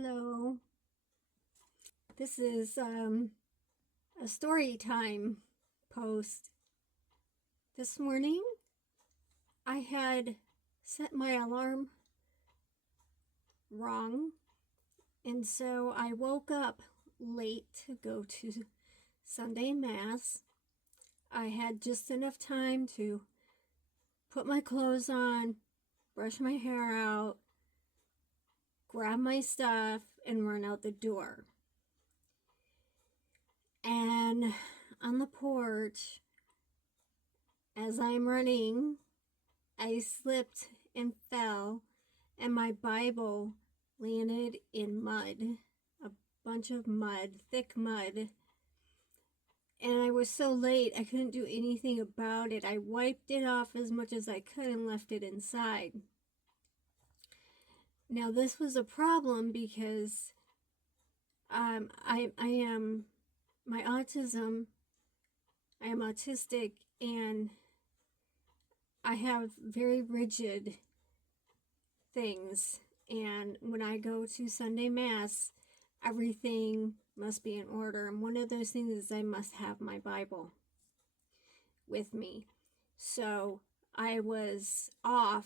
Hello, this is a story time post. This morning I had set my alarm wrong, and so I woke up late to go to Sunday Mass. I had just enough time to put my clothes on, brush my hair out, grab my stuff, and run out the door. And on the porch, as I'm running, I slipped and fell, and my Bible landed in mud, a bunch of mud, thick mud. And I was so late, I couldn't do anything about it. I wiped it off as much as I could and left it inside. Now, this was a problem because I am my autism. I am autistic, and I have very rigid things. And when I go to Sunday Mass, everything must be in order. And one of those things is I must have my Bible with me. So I was off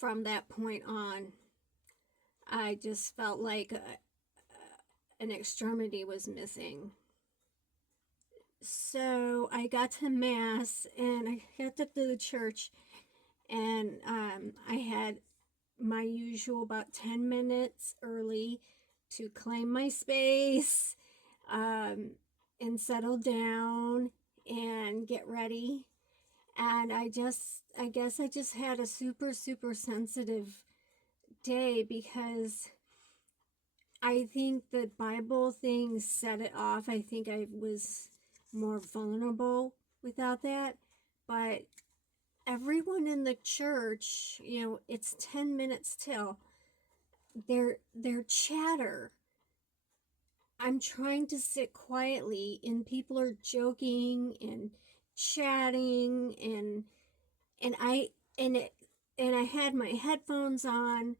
from that point on. I just felt like an extremity was missing. So I got to Mass and I got to the church, and I had my usual about 10 minutes early to claim my space and settle down and get ready. And I guess I just had a super sensitive day, because I think the Bible thing set it off. I think I was more vulnerable without that. But everyone in the church, it's 10 minutes till their chatter. I'm trying to sit quietly and people are joking and chatting, and I had my headphones on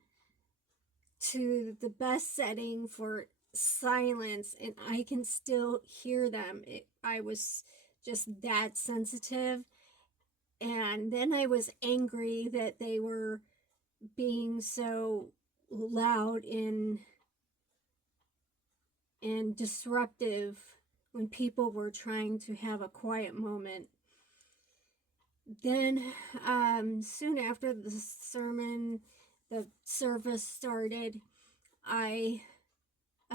to the best setting for silence, and I can still hear them. I was just that sensitive. And then I was angry that they were being so loud and disruptive when people were trying to have a quiet moment. Then soon after the service started, a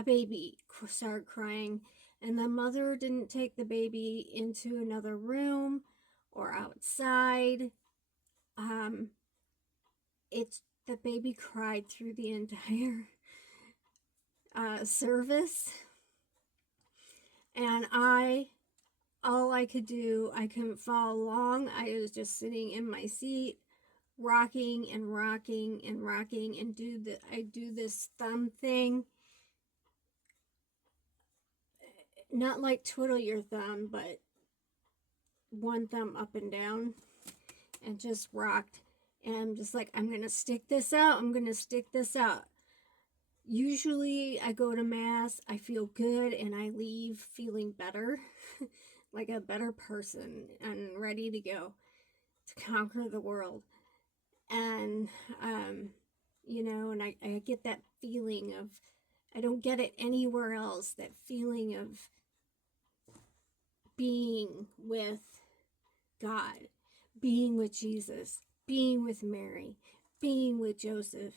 baby started crying, and the mother didn't take the baby into another room or outside. The baby cried through the entire service, and all I could do, I couldn't follow along. I was just sitting in my seat, rocking and rocking and rocking, and I do this thumb thing, not like twiddle your thumb, but one thumb up and down, and just rocked. And I'm just like, I'm gonna stick this out. Usually I go to Mass, I feel good, and I leave feeling better, like a better person and ready to go to conquer the world. And and I get that feeling of, I don't get it anywhere else, that feeling of being with God, being with Jesus, being with Mary, being with Joseph,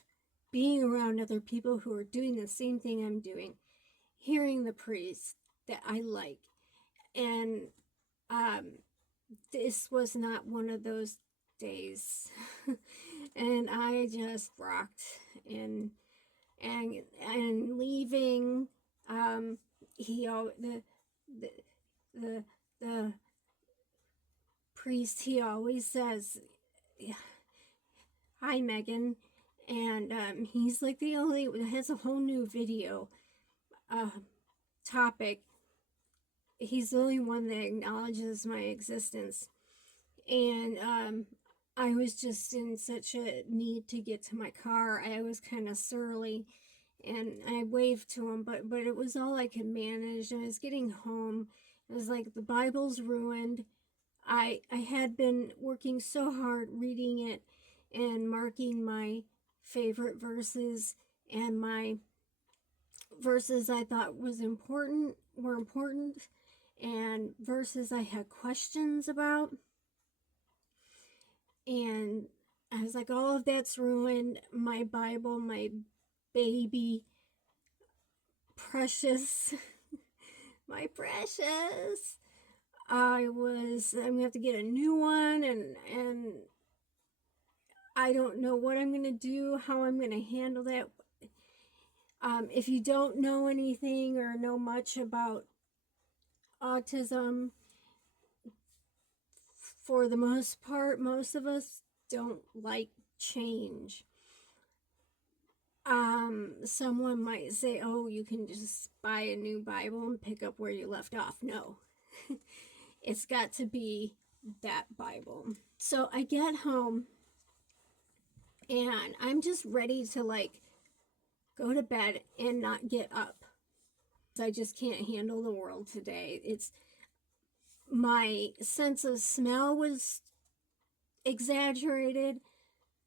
being around other people who are doing the same thing I'm doing, hearing the priest that I like. And this was not one of those days. And I just rocked, and leaving. The priest, he always says, "Hi, Megan," and he's like the only, has a whole new video topic. He's the only one that acknowledges my existence. And I was just in such a need to get to my car. I was kind of surly, and I waved to him, but it was all I could manage. I was getting home. It was like the Bible's ruined. I had been working so hard reading it and marking my favorite verses, and my verses I thought were important, and verses I had questions about. And I was like, all of that's ruined. My Bible, my baby, precious, my precious. I'm gonna have to get a new one, and I don't know what I'm gonna do, how I'm gonna handle that. If you don't know anything or know much about autism, for the most part, most of us don't like change. Someone might say, oh, you can just buy a new Bible and pick up where you left off. No, it's got to be that Bible. So I get home and I'm just ready to like go to bed and not get up. I just can't handle the world today. It's my sense of smell was exaggerated,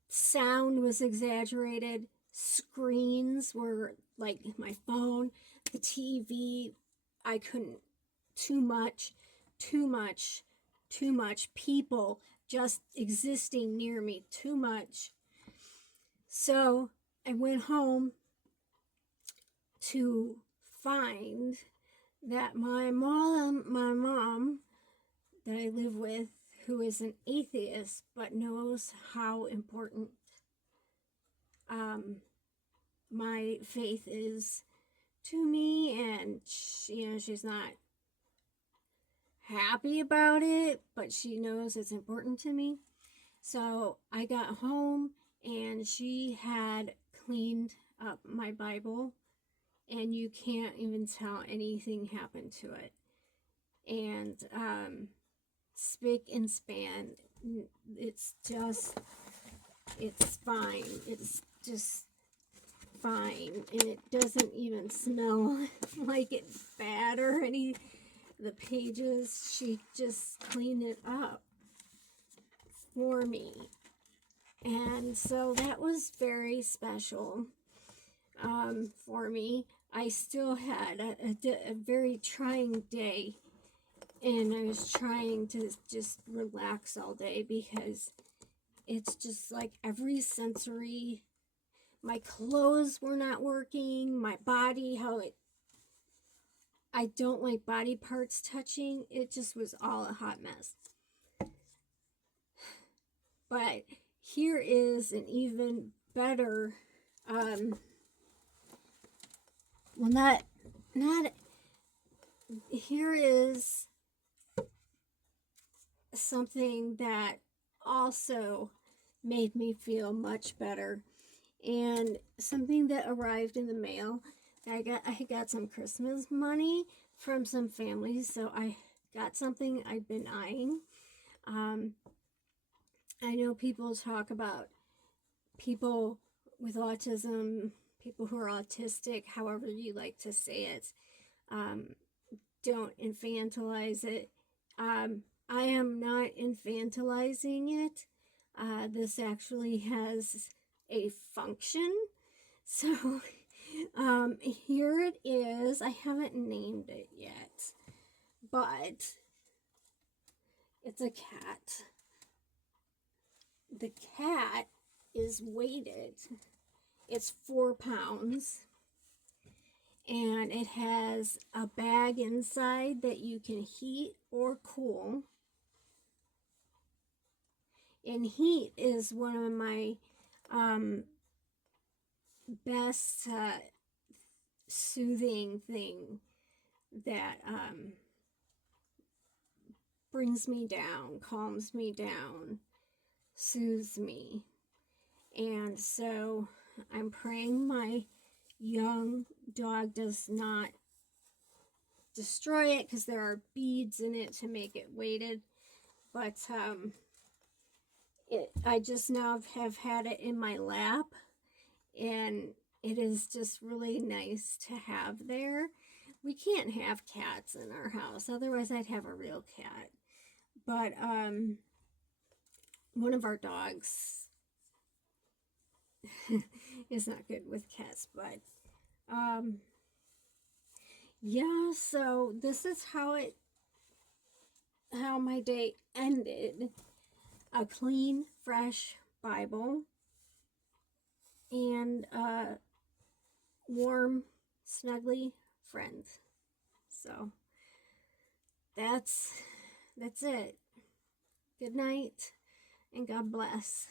sound was exaggerated, screens were like my phone, the TV, I couldn't, too much, too much, too much, people just existing near me, too much. So I went home to find that my mom that I live with, who is an atheist but knows how important my faith is to me, and she's not happy about it, but she knows it's important to me. So I got home and she had cleaned up my Bible, and you can't even tell anything happened to it. And spick and span, it's fine. It's just fine, and it doesn't even smell like it's bad or any. The pages, she just cleaned it up for me, and so that was very special for me. I still had a very trying day, and I was trying to just relax all day because it's just like every sensory, my clothes were not working, my body, I don't like body parts touching. It just was all a hot mess. But here is an even better, here is something that also made me feel much better, and something that arrived in the mail. I got some Christmas money from some families, so I got something I've been eyeing. I know people talk about people with autism, people who are autistic, however you like to say it. Don't infantilize it. I am not infantilizing it. This actually has a function. So here it is. I haven't named it yet, but it's a cat. The cat is weighted. It's 4 pounds. And it has a bag inside that you can heat or cool. And heat is one of my best soothing thing that brings me down, calms me down, soothes me. And so I'm praying my young dog does not destroy it, because there are beads in it to make it weighted. But I just now have had it in my lap, and it is just really nice to have there. We can't have cats in our house, otherwise I'd have a real cat. But one of our dogs is not good with cats, but yeah, so this is how my day ended. A clean, fresh Bible and a warm, snuggly friend. So that's it. Good night and God bless.